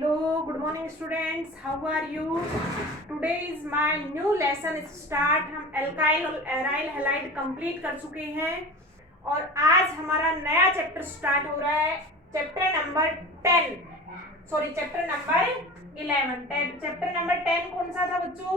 Hello, good morning students. How are you? Today is my new lesson start. हम alkyl और aryl halide complete कर चुके हैं और आज हमारा नया चैप्टर स्टार्ट हो रहा है. Chapter number 11. चैप्टर नंबर 10 कौन सा था बच्चों?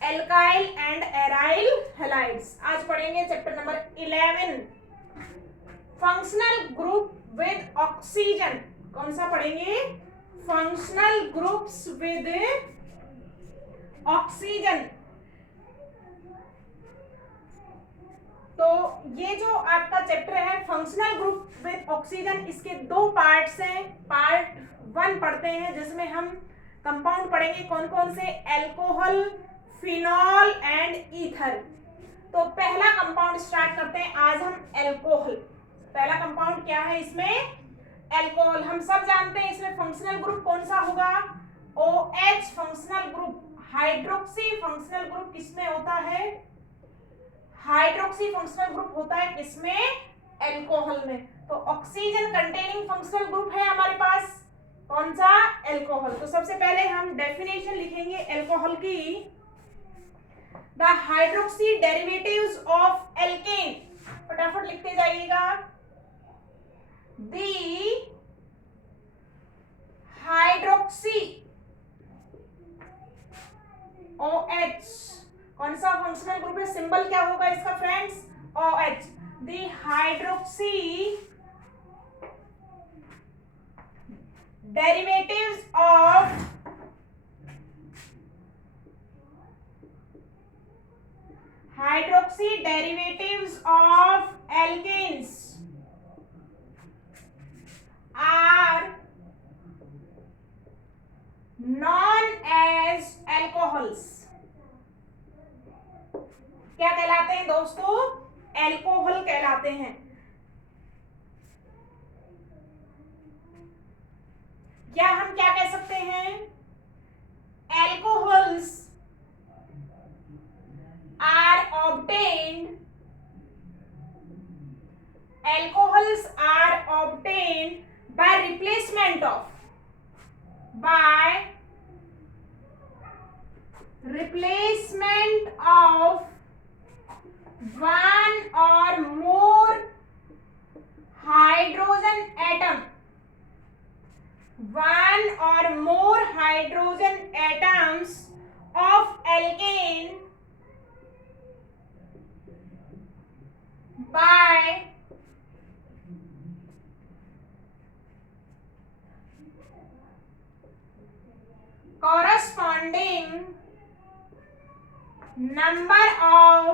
Alkyl and aryl halides. आज पढ़ेंगे chapter number 11, functional group with oxygen. कौन सा पढ़ेंगे? Functional groups with oxygen. तो ये जो आपका चैप्टर है फंक्शनल ग्रुप विद ऑक्सीजन, इसके दो पार्ट्स हैं. पार्ट 1 पढ़ते हैं जिसमें हम कंपाउंड पढ़ेंगे. कौन कौन से? Alcohol, phenol and ether. तो पहला कंपाउंड स्टार्ट करते हैं आज हम अल्कोहल. पहला कंपाउंड क्या है इसमें? अल्कोहल. हम सब जानते हैं इसमें फंक्शनल ग्रुप कौन सा होगा? OH functional group. Hydroxy functional group किसमें होता है? हाइड्रोक्सी फंक्शनल ग्रुप होता है किसमें? अल्कोहल में. तो ऑक्सीजन कंटेनिंग फंक्शनल ग्रुप है हमारे पास. कौन सा? अल्कोहल. तो सबसे पहले हम डेफिनेशन लिखेंगे अल्कोहल की. The hydroxy derivatives of alkene. फटाफट लिखते जाइएगा. दी हाइड्रोक्सी OH कौन सा फंक्शनल ग्रुप है? सिंबल क्या होगा इसका friends? OH. The hydroxy derivatives of alkanes are known as alcohols. क्या कहलाते हैं दोस्तों? अल्कोहल कहलाते हैं. या हम क्या कह सकते हैं? alcohols are obtained by replacement of one or more hydrogen atoms of alkane by corresponding number of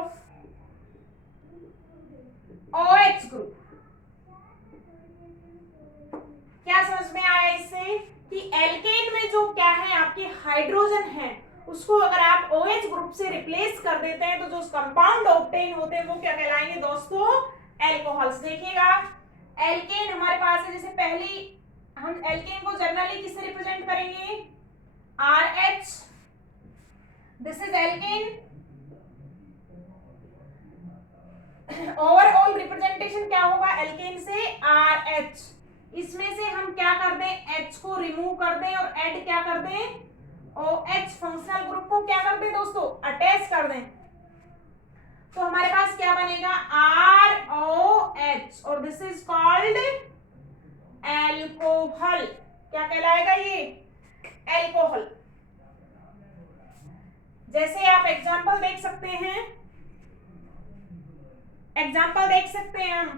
OH group. क्या समझ में आया इससे? कि एल्केन में जो क्या है आपके हाइड्रोजन है उसको अगर आप OH ग्रुप से रिप्लेस कर देते हैं तो जो कंपाउंड ऑब्टेन होते हैं वो क्या कहलाएंगे दोस्तों? अल्कोहल्स. देखिएगा एल्केन हमारे पास है. जैसे पहली हम एल्केन को जनरली किससे रिप्रेजेंट करेंगे? RH. This is alkane. Overall representation क्या होगा एल्केन से? RH. इसमें से हम क्या कर दें? H को रिमूव कर दें और ऐड क्या कर दें? OH फंक्शनल ग्रुप को क्या कर दें दोस्तों? अटैच कर दें. तो हमारे पास क्या बनेगा? ROH और दिस इज कॉल्ड अल्कोहल. क्या कहलाएगा ये? अल्कोहल. जैसे आप एग्जांपल देख सकते हैं. हम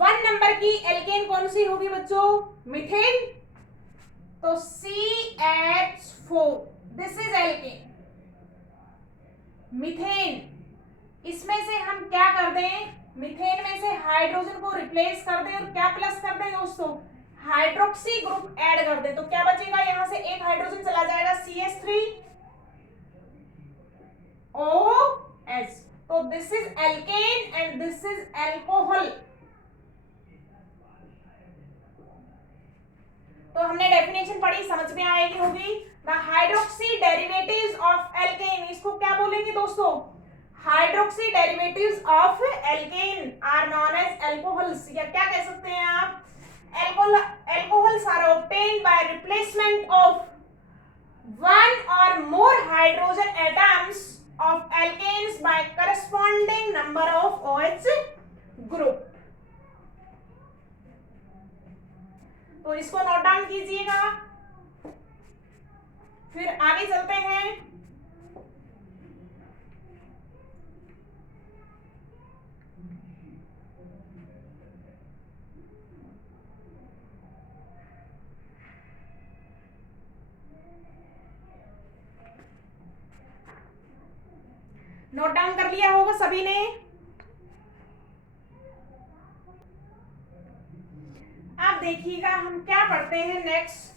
1 नंबर की एल्केन कौन सी होगी बच्चों? मीथेन. तो CH4. This is alkane. Methane. इसमें से हम क्या कर दें? मीथेन में से हाइड्रोजन को रिप्लेस कर दें और क्या प्लस कर दें दोस्तों? हाइड्रोक्सी ग्रुप ऐड कर दें. तो क्या बचेगा? यहां से एक हाइड्रोजन चला जाएगा CH3OH. तो this is alkane and this is alcohol. तो हमने डेफिनेशन पढ़ी, समझ में आएगी होगी. The hydroxy derivatives of alkane. इसको क्या बोलेंगे दोस्तों? Hydroxy derivatives of alkane are known as alcohols. या क्या कह सकते हैं आप? Alcohols are obtained by replacement replacement of one or more hydrogen atoms of alkanes by corresponding number of OH group। तो इसको नोट डाउन कीजिएगा। फिर आगे चलते हैं। नोट डाउन कर लिया होगा सभी ने। अब देखिएगा हम क्या पढ़ते हैं नेक्स्ट।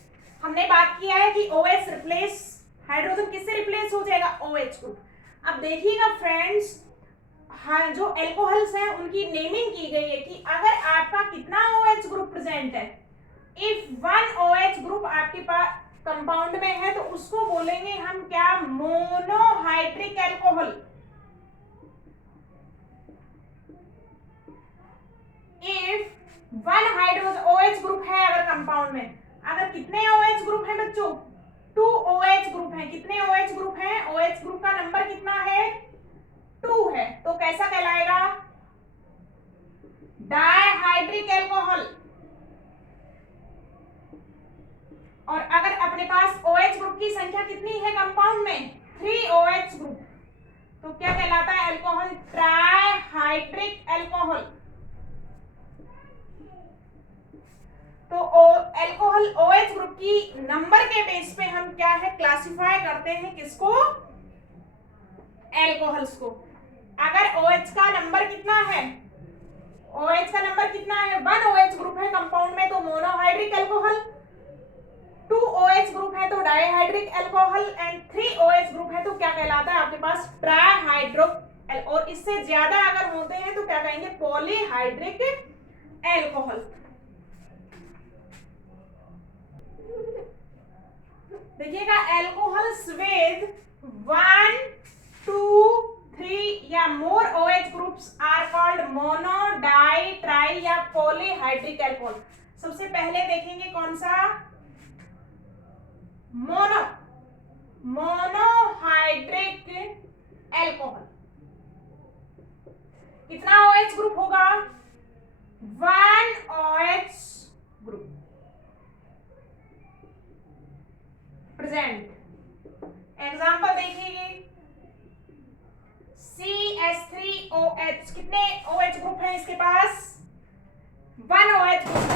हमने बात किया है कि OH रिप्लेस, हाइड्रोजन किससे रिप्लेस हो जाएगा, OH ग्रुप। अब देखिएगा फ्रेंड्स, हाँ, जो एल्कोहल्स हैं उनकी नेमिंग की गई है कि अगर आपका कितना OH ग्रुप प्रेजेंट है, इफ वन OH ग्रुप आपके पास कंपाउंड में है तो उसको बोलेंगे हम क्या, monohydric alcohol. If one hydrogen OH group है अगर कंपाउंड में, अगर कितने OH ग्रुप है बच्चों, 2 OH ग्रुप है। कितने OH ग्रुप है, OH ग्रुप का नंबर कितना है, 2 है, तो कैसा कहलाएगा, डायहाइड्रिक एल्कोहल। और अगर अपने पास OH ग्रुप की संख्या कितनी है कंपाउंड में, 3 OH ग्रुप, तो क्या कहलाता है एल्कोहल, ट्राइहाइड्रिक एल्कोहल। तो एल्कोहल OH ग्रुप की नंबर के बेस पे हम क्या है क्लासिफाई करते हैं, किसको, एल्कोहल्स को। अगर OH का नंबर कितना है, OH का नंबर कितना है, 1 OH ग्रुप है कंपाउंड में तो मोनोहाइड्रिक एल्कोहल, 2 OH ग्रुप है तो डायहाइड्रिक एल्कोहल, एंड 3 OH ग्रुप है तो क्या कहलाता है आपके पास, ट्राइहाइड्रिक। और इससे ज्यादा अगर होते हैं तो क्या कहेंगे, पॉलीहाइड्रिक एल्कोहल। देखिएगा, एल्कोहल्स विद 1, 2, 3 या more OH groups are called mono, di, tri या पॉलीहाइड्रिक एल्कोहल। सबसे पहले देखेंगे कौन सा, मोनो, मोनोहाइड्रिक एल्कोहल। कितना OH ग्रुप होगा, 1 OH ग्रुप प्रेजेंट। एग्जाम्पल देखिए, CH3OH, कितने OH ग्रुप है इसके पास, 1 OH ग्रुप।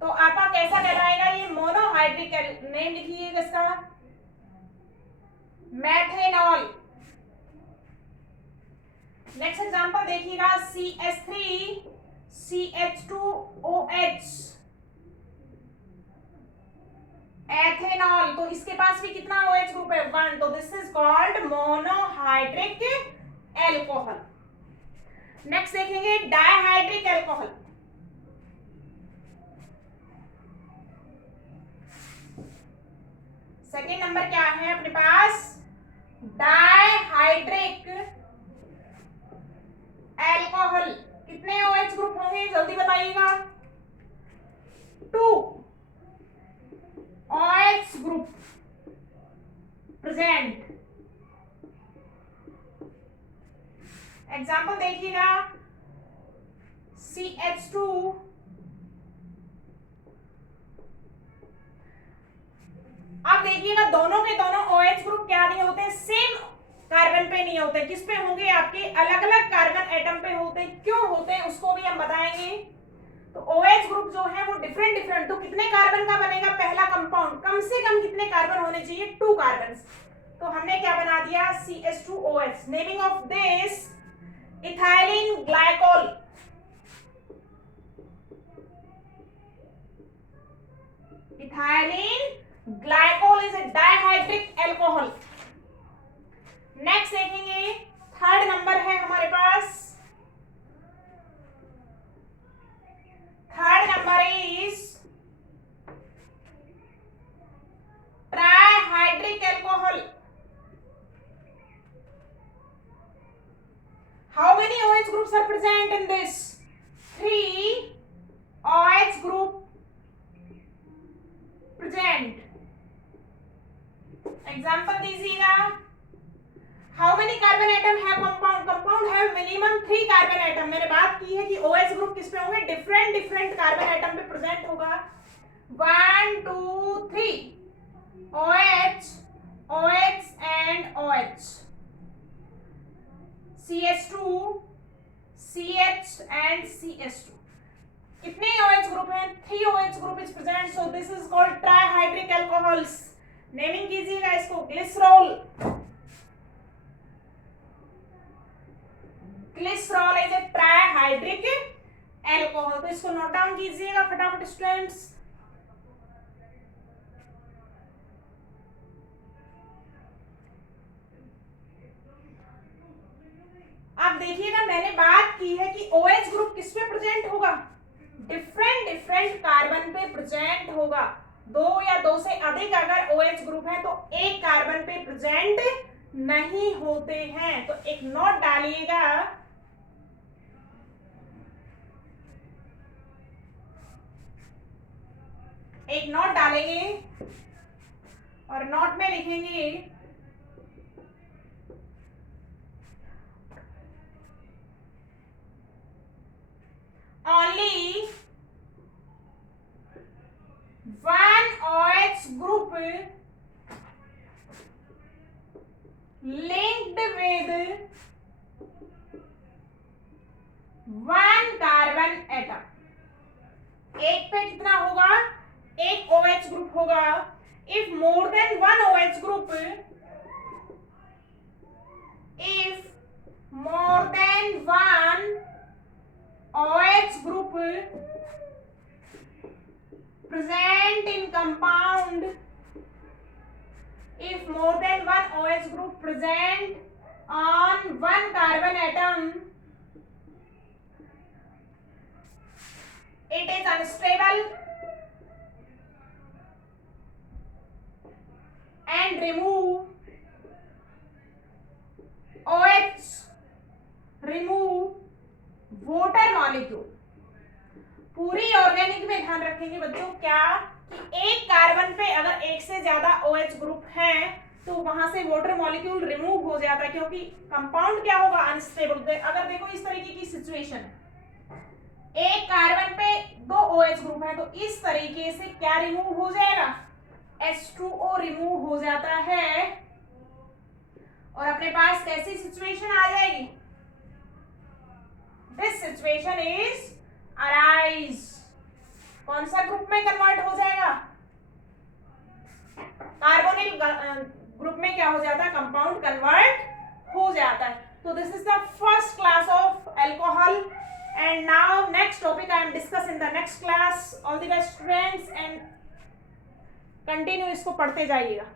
तो आपका कैसा कहलाएगा, ये मोनोहाइड्रिक। नेम लिखिएगा इसका, मेथेनॉल। नेक्स्ट एग्जाम्पल देखिएगा, CH3CH2OH, एथेनॉल। तो इसके पास भी कितना OH ग्रुप है, 1, तो this is called monohydric alcohol. Next देखेंगे डायहाइड्रिक एल्कोहल। सेकेंड नंबर क्या है अपने पास, डायहाइड्रिक एल्कोहल। कितने OH ग्रुप होंगे जल्दी बताइएगा, 2 OH ग्रुप प्रेजेंट। एग्जाम्पल देखिएगा, CH2, अब देखिएगा दोनों के दोनों OH ग्रुप क्या नहीं होते, सेम कार्बन पे नहीं होते। किस पे होंगे, आपके अलग अलग कार्बन एटम पे होते हैं। क्यों होते हैं उसको भी हम बताएंगे। तो OH ग्रुप जो है वो डिफरेंट डिफरेंट, तो कितने कार्बन का बनेगा पहला कंपाउंड, कम से कम कितने कार्बन होने चाहिए, 2 कार्बन। तो हमने क्या बना दिया, CH2OH। Naming of this, ethylene glycol. Ethylene glycol is a dihydric alcohol. Next देखेंगे, थर्ड नंबर है हमारे पास, third number is trihydric alcohol. How many OH groups are present in this, 3 OH group present। Carbon atom है compound है minimum 3 carbon atom. मैंने बात की है कि OH ग्रुप किस पे होंगे, डिफरेंट कार्बन एटम पे प्रेजेंट होगा। 1 2 3 OH OH and OH, CH2 CH and CH2। कितने OH ग्रुप हैं? 3 OH group is present, so this is called trihydric alcohols. Naming कीजिएगा इसको, glycerol. Glycerol is a trihydric alcohol. तो इसको note down कीजिएगा फटाफट स्टूडेंट्स। अब देखिएगा, मैंने बात की है कि OH ग्रुप किस पे प्रेजेंट होगा, डिफरेंट कार्बन पे प्रेजेंट होगा। 2 या 2 से अधिक अगर OH ग्रुप है तो एक कार्बन पे प्रेजेंट नहीं होते हैं। तो एक नोट डालिएगा, एक नोट डालेंगे और नोट में लिखेंगे only one OH group linked with one carbon atom। एक पे कितना होगा, एक OH ग्रुप होगा। if more than one OH group, if more than one OH group present in compound, if more than one OH group present on one carbon atom, it is unstable and remove OH, remove voter molecule. पूरी organic में ध्यान रखेंगे बच्चों क्या, कि एक carbon पे अगर एक से ज्यादा OH ग्रुप है तो वहां से वोटर मॉलिक्यूल रिमूव हो जाता है, क्योंकि कंपाउंड क्या होगा, अनस्टेबल। अगर देखो इस तरीके की सिचुएशन है, एक कार्बन पे 2 OH ग्रुप है तो इस तरीके से क्या रिमूव हो जाएगा, H2O रिमूव हो जाता है और अपने पास कैसी सिचुएशन आ जाएगी, दिस सिचुएशन इज अराइज। कौन सा ग्रुप में कन्वर्ट हो जाएगा, कार्बोनिल ग्रुप में क्या हो जाता है, कंपाउंड कन्वर्ट हो जाता है। तो this is the first class of alcohol and now next topic I am discuss in the next class. All the best students and continue इसको पढ़ते जाइएगा।